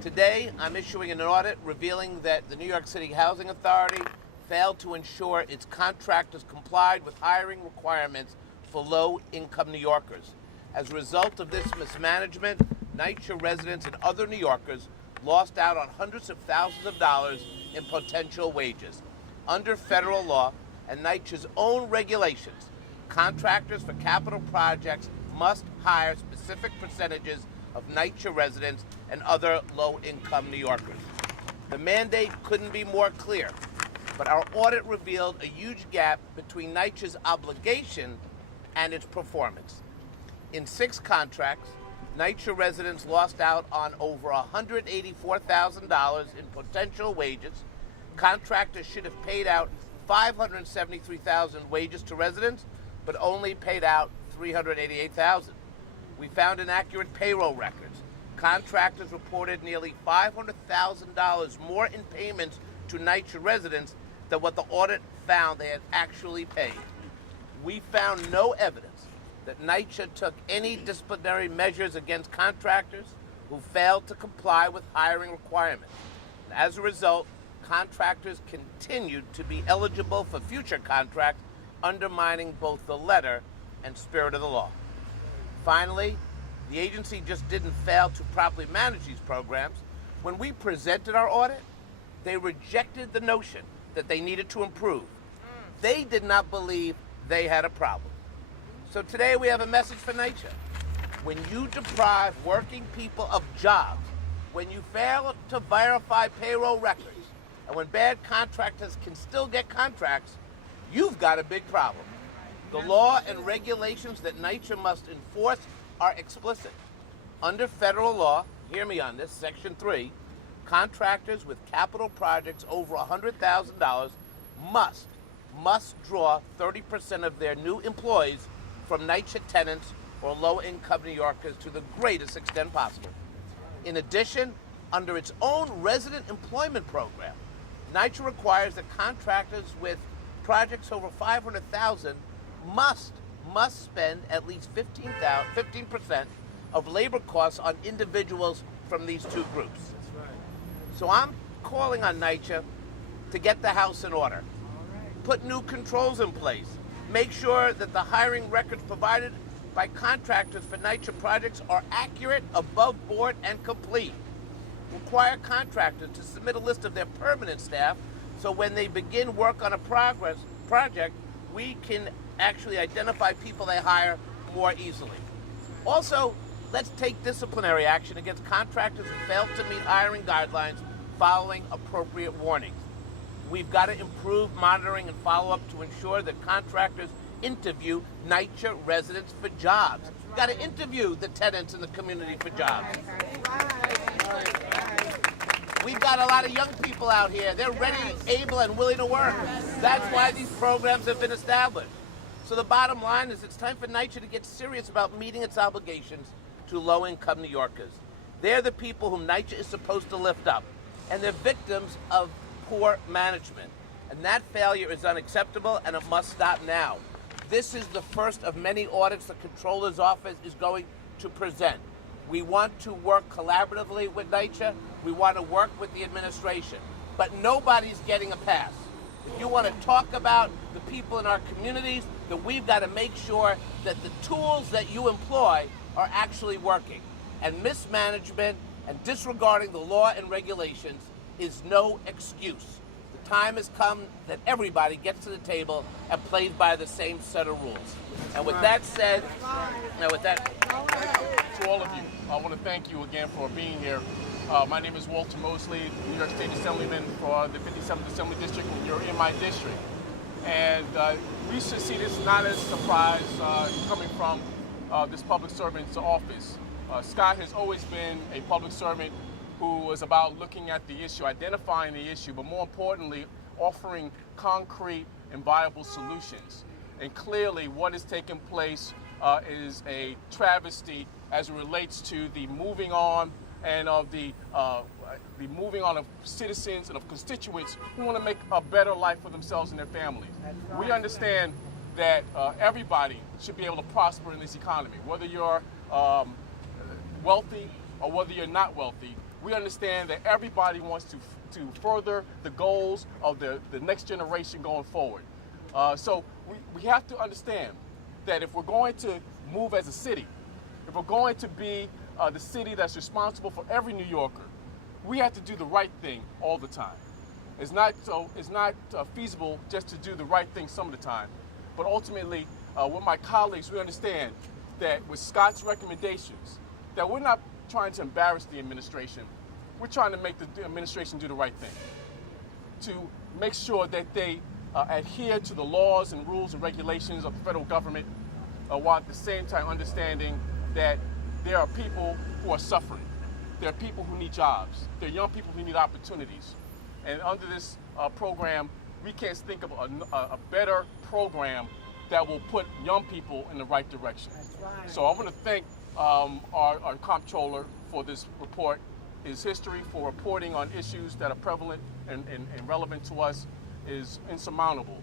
Today, I'm issuing an audit revealing that the New York City Housing Authority failed to ensure its contractors complied with hiring requirements for low-income New Yorkers. As a result of this mismanagement, NYCHA residents and other New Yorkers lost out on hundreds of thousands of dollars in potential wages. Under federal law and NYCHA's own regulations, contractors for capital projects must hire specific percentages of NYCHA residents and other low-income New Yorkers. The mandate couldn't be more clear, but our audit revealed a huge gap between NYCHA's obligation and its performance. In 6 contracts, NYCHA residents lost out on over $184,000 in potential wages. Contractors should have paid out $573,000 wages to residents, but only paid out $388,000. We found inaccurate payroll records. Contractors reported nearly $500,000 more in payments to NYCHA residents than what the audit found they had actually paid. We found no evidence that NYCHA took any disciplinary measures against contractors who failed to comply with hiring requirements. As a result, contractors continued to be eligible for future contracts, undermining both the letter and spirit of the law. Finally, the agency just didn't fail to properly manage these programs. When we presented our audit, they rejected the notion that they needed to improve. They did not believe they had a problem. So today we have a message for NYCHA. When you deprive working people of jobs, when you fail to verify payroll records, and when bad contractors can still get contracts, you've got a big problem. The law and regulations that NYCHA must enforce are explicit. Under federal law, hear me on this, Section 3, contractors with capital projects over $100,000 must draw 30% of their new employees from NYCHA tenants or low-income New Yorkers to the greatest extent possible. In addition, under its own resident employment program, NYCHA requires that contractors with projects over $500,000 must spend at least 15% of labor costs on individuals from these two groups. That's right. So I'm calling on NYCHA to get the house in order. Put new controls in place. Make sure that the hiring records provided by contractors for NYCHA projects are accurate, above board, and complete. Require contractors to submit a list of their permanent staff so when they begin work on a project, we can actually identify people they hire more easily. Also, let's take disciplinary action against contractors who fail to meet hiring guidelines following appropriate warnings. We've got to improve monitoring and follow-up to ensure that contractors interview NYCHA residents for jobs. We've got to interview the tenants in the community for jobs. We've got a lot of young people out here. They're ready, able, and willing to work. That's why these programs have been established. So the bottom line is it's time for NYCHA to get serious about meeting its obligations to low-income New Yorkers. They're the people whom NYCHA is supposed to lift up, and they're victims of poor management. And that failure is unacceptable, and it must stop now. This is the first of many audits the Comptroller's office is going to present. We want to work collaboratively with NYCHA. We want to work with the administration. But nobody's getting a pass. If you want to talk about the people in our communities, then we've got to make sure that the tools that you employ are actually working. And mismanagement and disregarding the law and regulations is no excuse. The time has come that everybody gets to the table and plays by the same set of rules. And with that said, To all of you, I want to thank you again for being here. My name is Walter Mosley, New York State Assemblyman for the 57th Assembly District, and you're in my district. And we should see this not as a surprise coming from this public servant's office. Scott has always been a public servant who was about looking at the issue, identifying the issue, but more importantly, offering concrete and viable solutions. And clearly what has taken place is a travesty as it relates to the moving on and of the moving on of citizens and of constituents who want to make a better life for themselves and their families. We understand that everybody should be able to prosper in this economy, whether you're wealthy or whether you're not wealthy. we understand that everybody wants to further the goals of the next generation going forward. So we have to understand that if we're going to move as a city, if we're going to be the city that's responsible for every New Yorker, we have to do the right thing all the time. It's not feasible just to do the right thing some of the time, but ultimately, with my colleagues, we understand that with Scott's recommendations, that we're not trying to embarrass the administration. We're trying to make the administration do the right thing, to make sure that they adhere to the laws and rules and regulations of the federal government, while at the same time understanding that there are people who are suffering. There are people who need jobs. There are young people who need opportunities. And under this program, we can't think of a better program that will put young people in the right direction. That's right. So I want to thank our Comptroller for this report. His history for reporting on issues that are prevalent and relevant to us is insurmountable.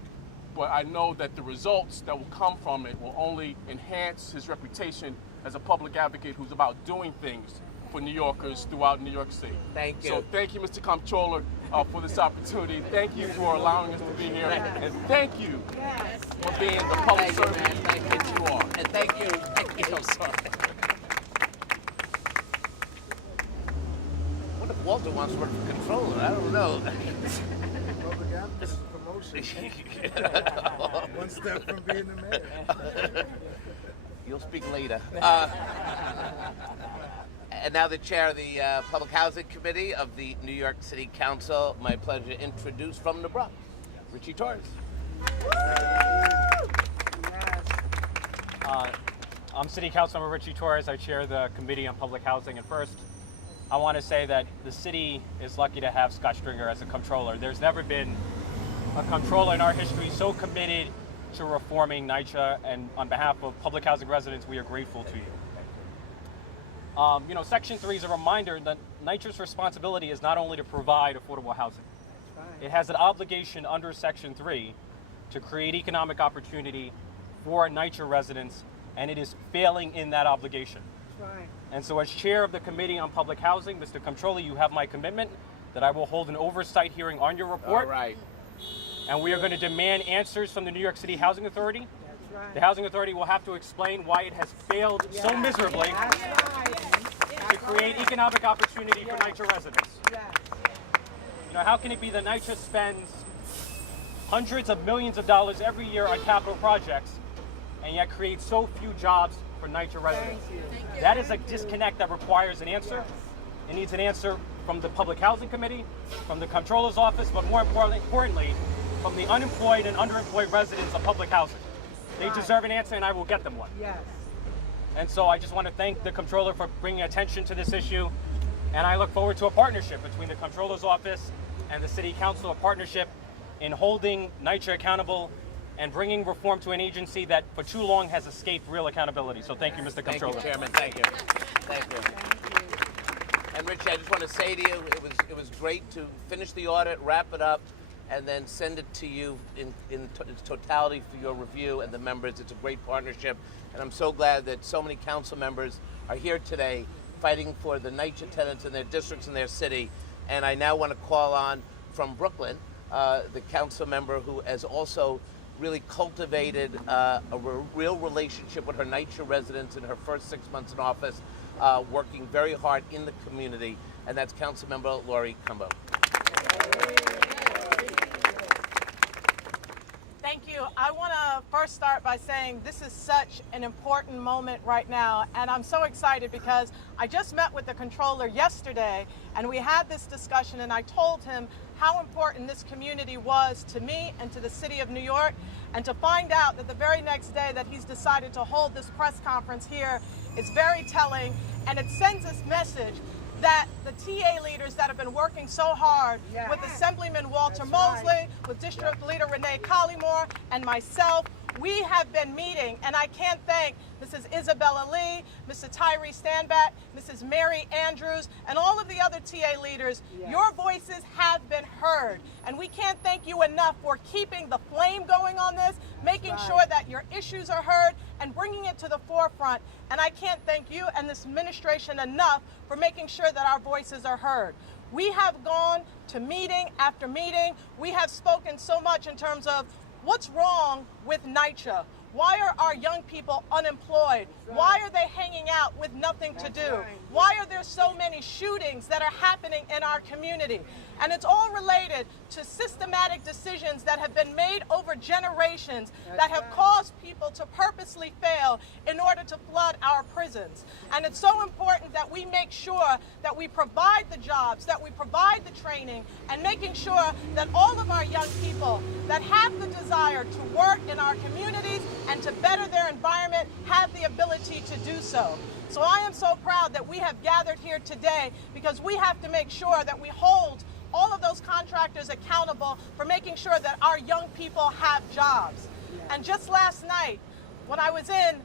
But I know that the results that will come from it will only enhance his reputation as a public advocate who's about doing things for New Yorkers throughout New York City. Thank you. So thank you, Mr. Comptroller, for this opportunity. Thank you for allowing us to be here. And thank you for being the public servant that you are. And thank you. Thank you. I'm sorry. What if Walter wants to work for Controller? I don't know. Public advocacy promotion. One step from being the mayor. You'll speak later. And now the chair of the Public Housing Committee of the New York City Council. My pleasure to introduce from the Bronx, Richie Torres. I'm City Councilmember Richie Torres. I chair the Committee on Public Housing. And first, I want to say that the city is lucky to have Scott Stringer as a controller. There's never been a controller in our history so committed to reforming NYCHA, and on behalf of public housing residents, we are grateful to you. Section 3 is a reminder that NYCHA's responsibility is not only to provide affordable housing. It has an obligation under Section 3 to create economic opportunity for NYCHA residents, and it is failing in that obligation. Right. And so as chair of the Committee on Public Housing, Mr. Comptroller, you have my commitment that I will hold an oversight hearing on your report. All right. And we are going to demand answers from the New York City Housing Authority. That's right. The Housing Authority will have to explain why it has failed so miserably That's right. to create economic opportunity for NYCHA residents. Yes. How can it be that NYCHA spends hundreds of millions of dollars every year on capital projects and yet creates so few jobs for NYCHA residents? Thank you. That is a disconnect that requires an answer. It needs an answer from the Public Housing Committee, from the Comptroller's Office, but more importantly, from the unemployed and underemployed residents of public housing. They deserve an answer, and I will get them one. Yes. And so I just want to thank the Comptroller for bringing attention to this issue, and I look forward to a partnership between the Comptroller's Office and the City Council, a partnership in holding NYCHA accountable and bringing reform to an agency that for too long has escaped real accountability. So thank you, Mr. Comptroller. Thank you, Chairman. Thank you. Thank you. And Richie, I just want to say to you, it was great to finish the audit, wrap it up, and then send it to you in its totality for your review and the members. It's a great partnership, and I'm so glad that so many council members are here today fighting for the NYCHA tenants in their districts and their city. And I now want to call on from Brooklyn, the council member who has also really cultivated a real relationship with her NYCHA residents in her first 6 months in office, working very hard in the community, and that's Councilmember Lori Cumbo. Thank you. I want to first start by saying this is such an important moment right now, and I'm so excited because I just met with the Comptroller yesterday, and we had this discussion, and I told him how important this community was to me and to the city of New York, and to find out that the very next day that he's decided to hold this press conference here is very telling, and it sends this message that the TA leaders that have been working so hard with Assemblyman Walter Mosley, with District Leader Renee Collymore, and myself, we have been meeting, and I can't thank Mrs. Isabella Lee, Mr. Tyree Standback, Mrs. Mary Andrews, and all of the other TA leaders. Yes. Your voices have been heard, and we can't thank you enough for keeping the flame going on this, making sure that your issues are heard, and bringing it to the forefront. And I can't thank you and this administration enough for making sure that our voices are heard. We have gone to meeting after meeting. We have spoken so much in terms of what's wrong with NYCHA. Why are our young people unemployed? Why are they hanging out with nothing to do? Why are there so many shootings that are happening in our community? And it's all related to systematic decisions that have been made over generations that have caused people to purposely fail in order to flood our prisons. And it's so important that we make sure that we provide the jobs, that we provide the training, and making sure that all of our young people that have the desire to work in our communities and to better their environment have the ability to do so. So I am so proud that we have gathered here today, because we have to make sure that we hold all of those contractors accountable for making sure that our young people have jobs. And just last night, when I was in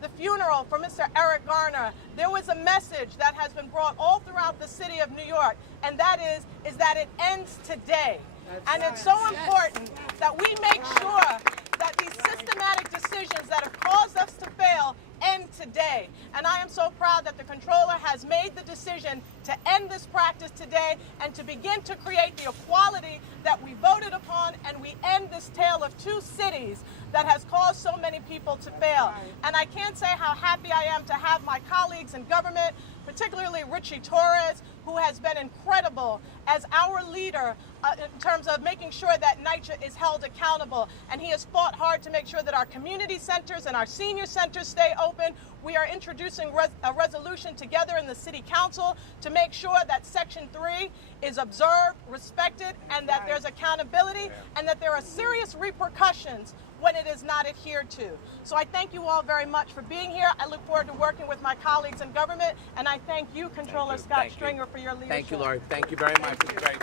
the funeral for Mr. Eric Garner, there was a message that has been brought all throughout the city of New York, and that is that it ends today. And it's so important that we make sure that these systematic decisions that have caused us to fail end today. And I am so proud that the Comptroller has made the decision to end this practice today and to begin to create the equality that we voted upon, and we end this tale of two cities that has caused so many people to fail. And I can't say how happy I am to have my colleagues in government, particularly Richie Torres, who has been incredible as our leader in terms of making sure that NYCHA is held accountable. And he has fought hard to make sure that our community centers and our senior centers stay open. We are introducing a resolution together in the City Council to make sure that Section 3 is observed, respected, and that there's accountability, and that there are serious repercussions when it is not adhered to. So I thank you all very much for being here. I look forward to working with my colleagues in government, and I thank you, Comptroller Scott Stringer, for your leadership. Thank you, Laurie. Thank you very much. It's great.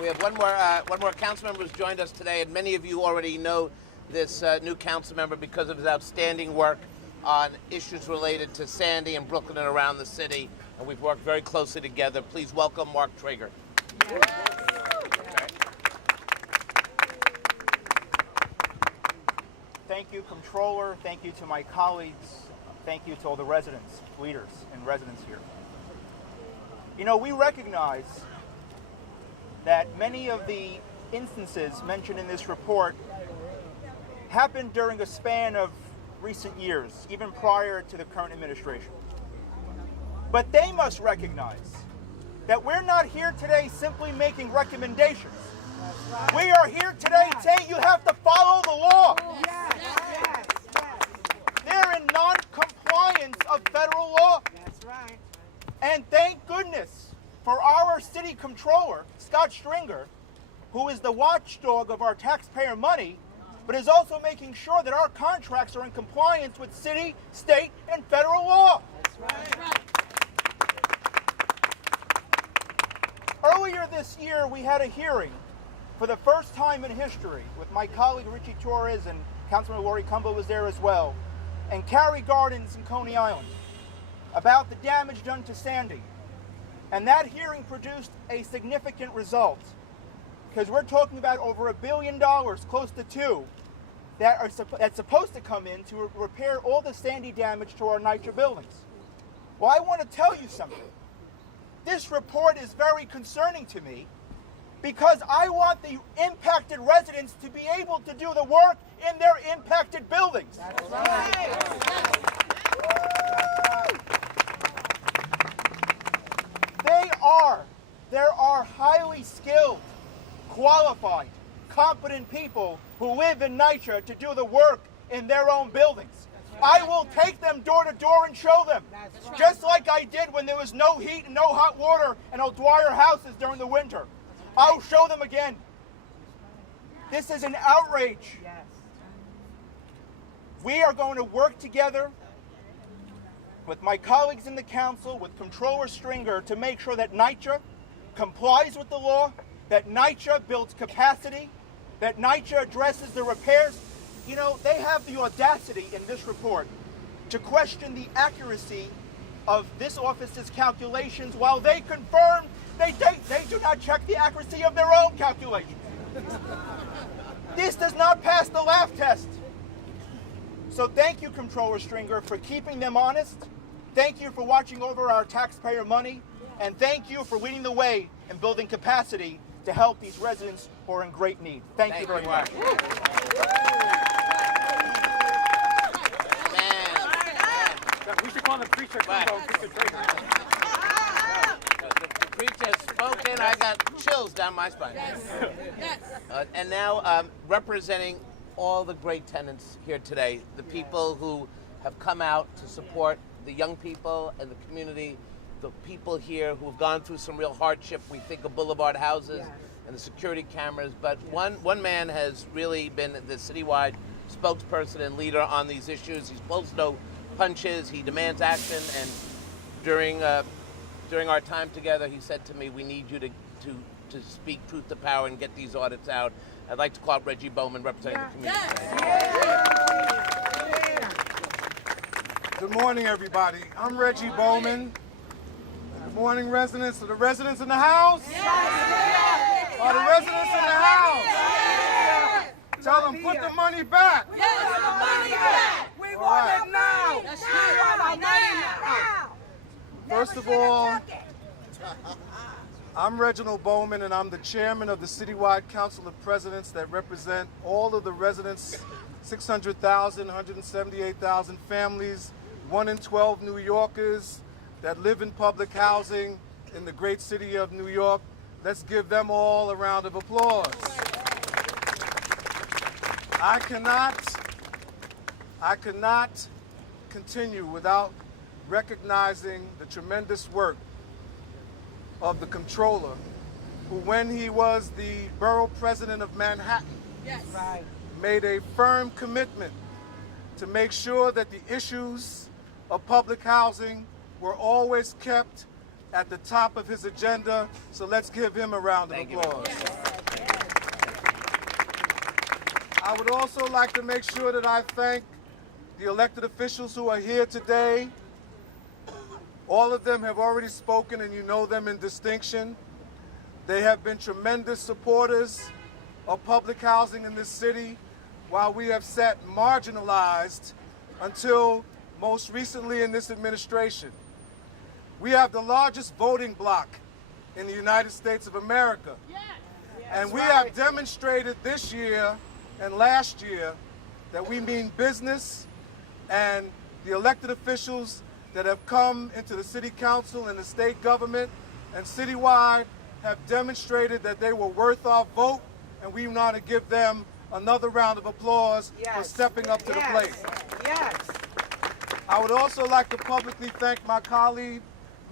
We have one more council member who's joined us today, and many of you already know this new council member because of his outstanding work on issues related to Sandy and Brooklyn and around the city, and we've worked very closely together. Please welcome Mark Traeger. Thank you, Comptroller. Thank you to my colleagues. Thank you to all the residents, leaders, and residents here. You know, we recognize that many of the instances mentioned in this report happened during a span of recent years, even prior to the current administration. But they must recognize that we're not here today simply making recommendations. We are here today saying you have to follow the law. They're in non-compliance of federal law. That's right. And thank goodness for our city controller, Scott Stringer, who is the watchdog of our taxpayer money, but is also making sure that our contracts are in compliance with city, state, and federal law. That's right. Earlier this year, we had a hearing for the first time in history with my colleague Richie Torres, and Councilman Laurie Cumbo was there as well, and Cary Gardens in Coney Island, about the damage done to Sandy. And that hearing produced a significant result, because we're talking about over $1 billion, close to $2 billion, that's supposed to come in to repair all the Sandy damage to our NYCHA buildings. Well, I want to tell you something. This report is very concerning to me, because I want the impacted residents to be able to do the work in their impacted buildings. That's right. There are highly skilled, qualified, competent people who live in NYCHA to do the work in their own buildings. I will take them door to door and show them. Just like I did when there was no heat and no hot water in O'Dwyer houses during the winter. I'll show them again. This is an outrage. Yes. We are going to work together with my colleagues in the council, with Comptroller Stringer, to make sure that NYCHA complies with the law, that NYCHA builds capacity, that NYCHA addresses the repairs. You know, they have the audacity in this report to question the accuracy of this office's calculations while they confirm they do not check the accuracy of their own calculations. This does not pass the laugh test. So thank you, Comptroller Stringer, for keeping them honest. Thank you for watching over our taxpayer money. And thank you for leading the way in building capacity to help these residents who are in great need. Thank you very much. We should call them preacher combo, preacher trader. The preacher has spoken. I got chills down my spine. And now, representing all the great tenants here today, the people who have come out to support the young people and the community, the people here who have gone through some real hardship. We think of boulevard houses and the security cameras, but one man has really been the citywide spokesperson and leader on these issues. He pulls no punches. He demands action. And during our time together, he said to me, "We need you to speak truth to power and get these audits out." I'd like to call out Reggie Bowman, representing the community. Good morning, everybody. I'm Reggie Bowman. Good morning, residents. Are the residents in the house? Yes. Are the residents in the house? Yes. Tell them, put the money back. Yes, put the money back. We want it now. We want our money now. First of all, I'm Reginald Bowman, and I'm the chairman of the Citywide Council of Presidents that represent all of the residents, 600,000, 178,000 families, 1 in 12 New Yorkers that live in public housing in the great city of New York. Let's give them all a round of applause. I cannot continue without recognizing the tremendous work of the Comptroller, who, when he was the borough president of Manhattan, made a firm commitment to make sure that the issues of public housing were always kept at the top of his agenda. So let's give him a round of applause. I would also like to make sure that I thank the elected officials who are here today. All of them have already spoken, and you know them in distinction. They have been tremendous supporters of public housing in this city, while we have sat marginalized until most recently in this administration. We have the largest voting bloc in the United States of America. And we have demonstrated this year and last year that we mean business, and the elected officials that have come into the city council and the state government and citywide have demonstrated that they were worth our vote, and we want to give them another round of applause for stepping up to the plate. I would also like to publicly thank my colleague,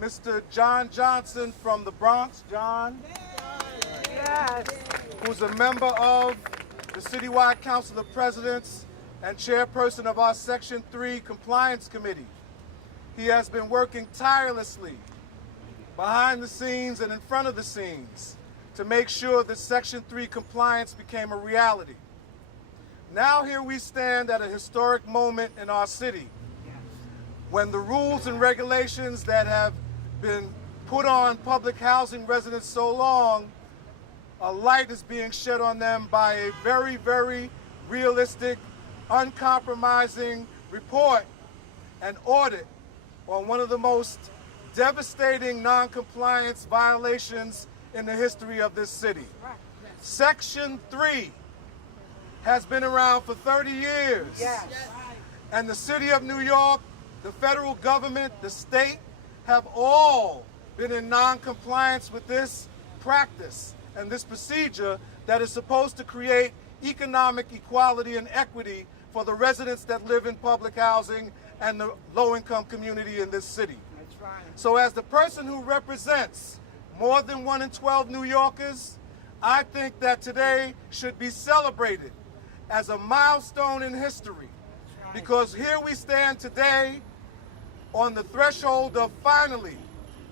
Mr. John Johnson from the Bronx. John, who's a member of the Citywide Council of Presidents and chairperson of our Section 3 Compliance Committee. He has been working tirelessly behind the scenes and in front of the scenes to make sure that Section 3 compliance became a reality. Now here we stand at a historic moment in our city when the rules and regulations that have been put on public housing residents so long, a light is being shed on them by a very, very realistic, uncompromising report and audit on one of the most devastating non-compliance violations in the history of this city. Section 3 has been around for 30 years. And the city of New York, the federal government, the state, have all been in non-compliance with this practice and this procedure that is supposed to create economic equality and equity for the residents that live in public housing and the low-income community in this city. So as the person who represents more than 1 in 12 New Yorkers, I think that today should be celebrated as a milestone in history, because here we stand today on the threshold of finally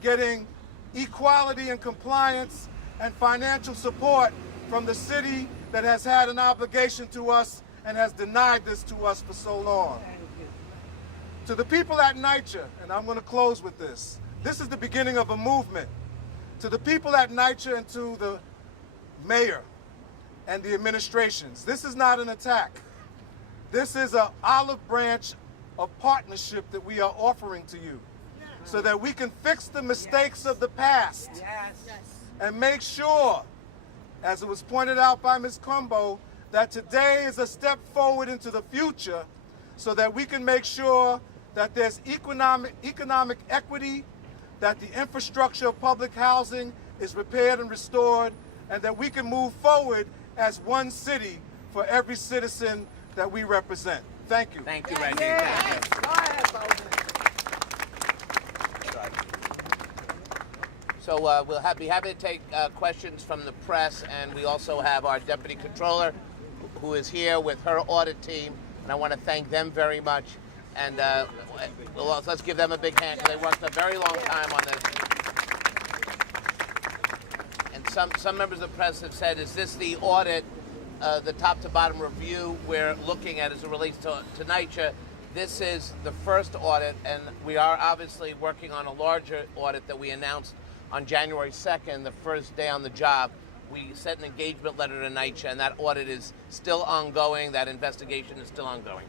getting equality and compliance and financial support from the city that has had an obligation to us and has denied this to us for so long. To the people at NYCHA, and I'm going to close with this, this is the beginning of a movement. To the people at NYCHA and to the mayor and the administrations, this is not an attack. This is an olive branch of partnership that we are offering to you so that we can fix the mistakes of the past and make sure, as it was pointed out by Ms. Cumbo, that today is a step forward into the future so that we can make sure that there's economic equity, that the infrastructure of public housing is repaired and restored, and that we can move forward as one city for every citizen that we represent. Thank you. Thank you, Randy. Thank you. Go ahead, Bozeman. So we'll be happy to take questions from the press, and we also have our Deputy Controller who is here with her audit team, and I want to thank them very much. And let's give them a big hand because they worked a very long time on this. And some members of the press have said, is this the audit, the top to bottom review we're looking at as it relates to NYCHA? This is the first audit, and we are obviously working on a larger audit that we announced on January 2nd, the first day on the job. We sent an engagement letter to NYCHA, and that audit is still ongoing. That investigation is still ongoing.